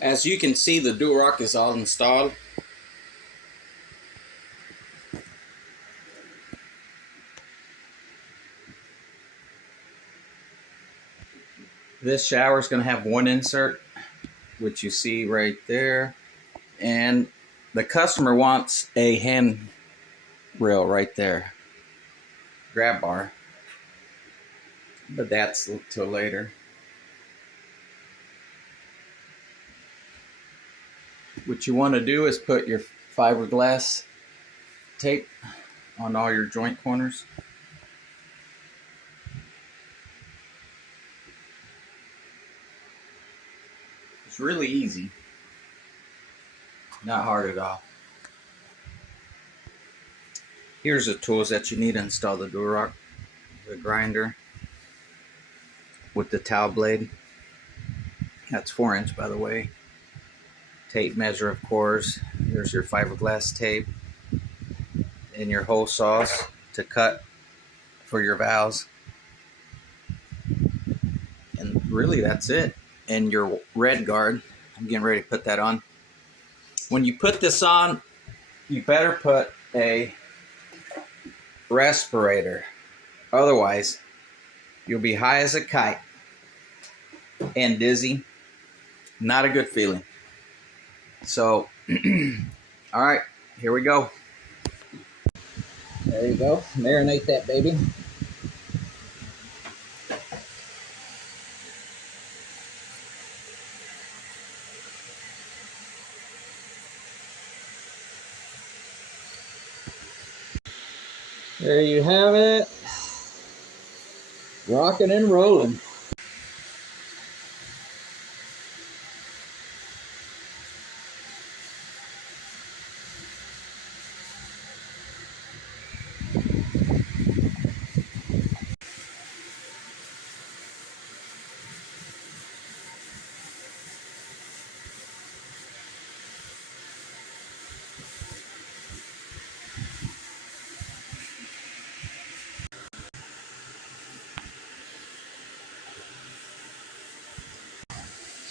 As you can see, the DuRock is all installed. This shower is going to have one insert, which you see right there. And the customer wants a hand rail right there, grab bar. But that's till later. What you want to do is put your fiberglass tape on all your joint corners. It's really easy, not hard at all. Here's the tools that you need to install the DuRock: the grinder with the towel blade. That's 4-inch, by the way. Tape measure, of course. There's your fiberglass tape and your hole saws to cut for your valves. And really, that's it. And your red guard. I'm getting ready to put that on. When you put this on, you better put a respirator. Otherwise, you'll be high as a kite and dizzy. Not a good feeling. So, all right, here we go. There you go. Marinate that baby. There you have it. Rocking and rolling.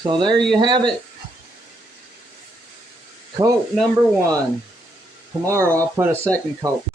So there you have it. Coat number 1. Tomorrow I'll put a second coat.